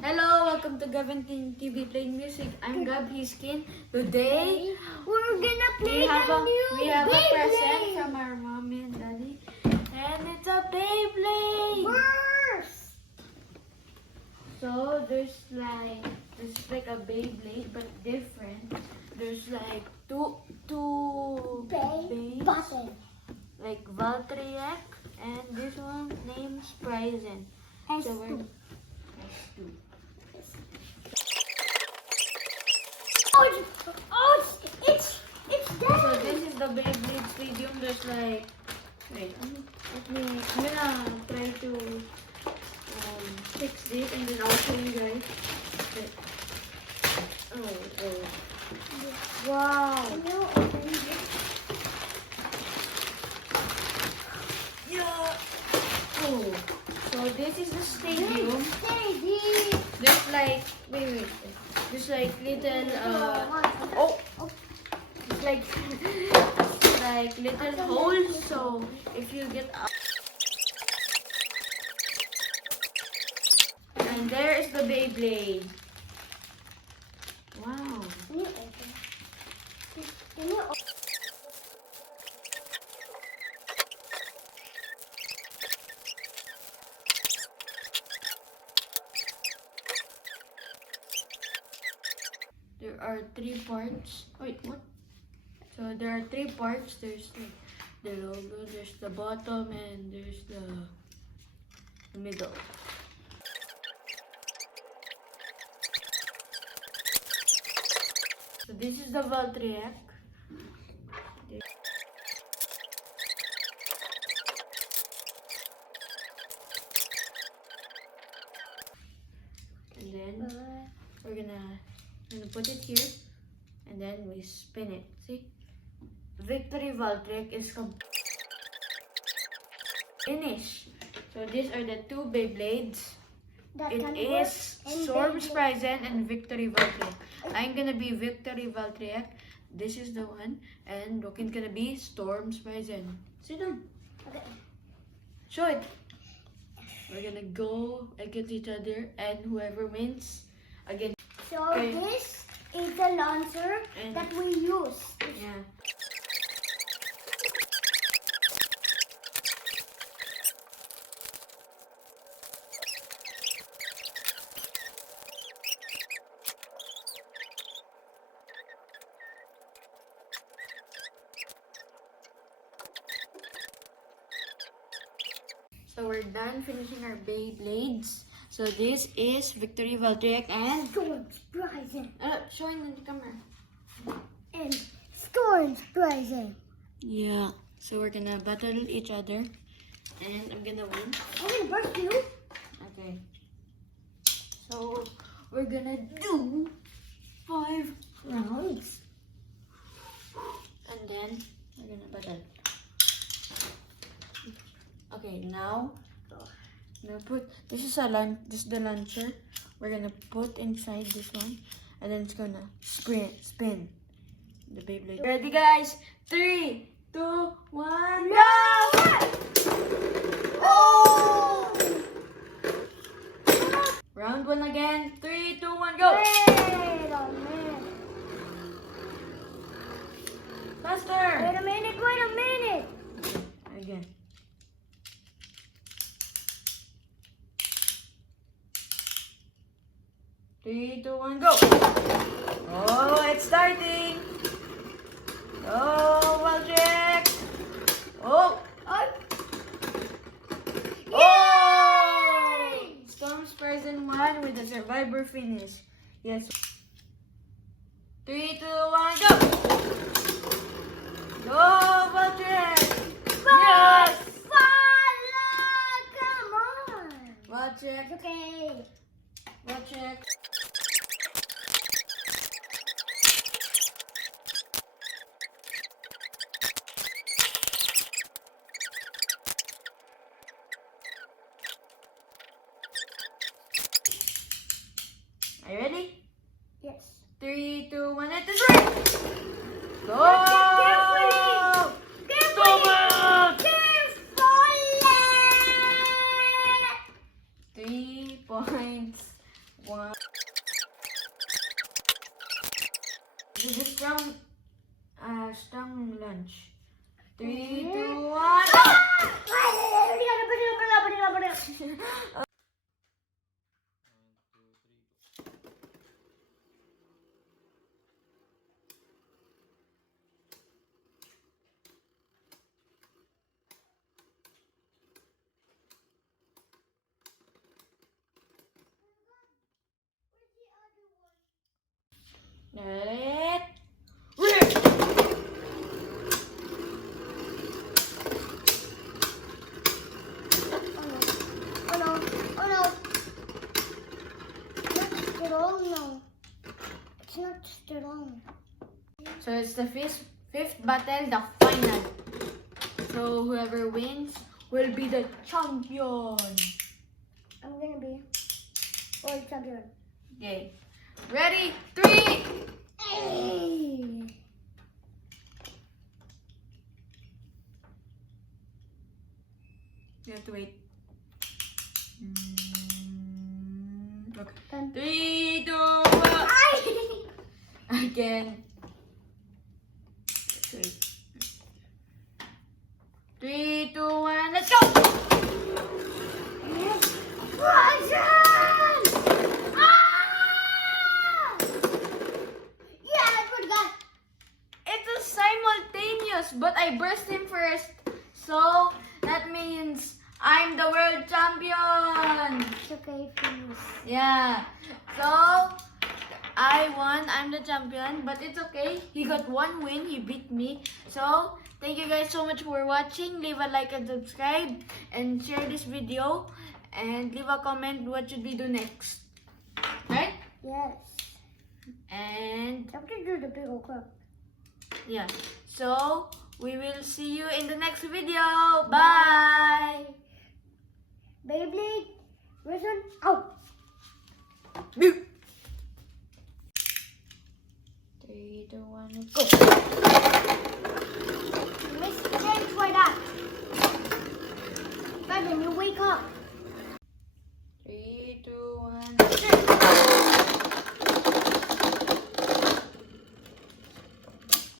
Hello, welcome to Gab&Kin TV playing music. I'm Gab&Kin. Today We're gonna play we have the new we have a present Beyblade. from our mommy and daddy, and it's a Beyblade. Burst! So this is like a Beyblade but different. There's like two bays, Button. like Valtryek, and this one named Spryzen. And So we're it's So dead. this is the Beyblade Stadium. There's like, wait, I'm gonna try to fix this and then I'll show you guys. Wait. Oh. Wow. Can you open this? Yeah. Oh. So this is the stadium. Steady. There's like, wait. There's like little, it's like, like little holes. So if you get up. And there is the Beyblade. Wow. Can you open? Can you open? There are 3 parts. Wait, what? So there are 3 parts. There's like the logo, there's the bottom, and there's the middle. So this is the Valtryek. And then we're gonna put it here, and then we spin it. See, Victory Valtryek is finished. So these are the 2 Beyblades. That It can is work and Storm Beyblade. Spryzen and Victory Valtryek. I'm gonna be Victory Valtryek. This is the one, and Rokin's gonna be Storm Spryzen. Sit down. Okay. Show it. We're gonna go against each other, and whoever wins again. So Okay. this is the launcher And- that we use. Yeah. So we're done finishing our Beyblades. So this is Victory Valtryek and Storm Spryzen. showing the camera. And Storm Spryzen. Yeah. So we're gonna battle each other, and I'm gonna win. I'm gonna burst you. Okay. So we're gonna do 5 rounds, and then we're gonna battle. Okay, now put this is the launcher. We're gonna put inside this one, and then it's gonna spin the Beyblade. Ready, guys? 3, 2, 1, go! Oh! Round 1 again. 3, 2, 1, go! Wait a minute. Faster! Wait a minute. Again. Three, two, one, go! Oh, it's starting! Oh, Valtryek! Oh! Oh! Storm Spryzen won with a survivor finish. Yes. 3, 2, 1, go! Go, Valtryek! Yes! Come on. Valtryek, Okay. Valtryek. Are you ready? Yes. 3, 2, 1, let us run! Go! Carefully! Come on! Carefully! 3 points. One. This is strong lunch. 3, 2, 1. Let rip. Oh no. Oh no. Not strong now. It's not strong. So it's the fifth battle, the final. So whoever wins will be the champion. I'm gonna be world champion. Okay. Ready? 3. Hey. You have to wait. Okay. Done. 3, 2, 1. Again. Let's wait. 3, 2, 1. Let's go! Spryzen! Yeah, I forgot. It was simultaneous, but I burst him first. So that means I'm the world champion. It's okay for you. Yeah. So I won. I'm the champion, but it's okay. He got 1 win. He beat me. So thank you guys so much for watching. Leave a like and subscribe and share this video and leave a comment what should we do next. Right? Yes. And Have to do the big old club. yeah. So we will see you in the next video. Bye. Beyblade version out. 3, 2, 1, let's go. You missed the chance for that. But then you wake up.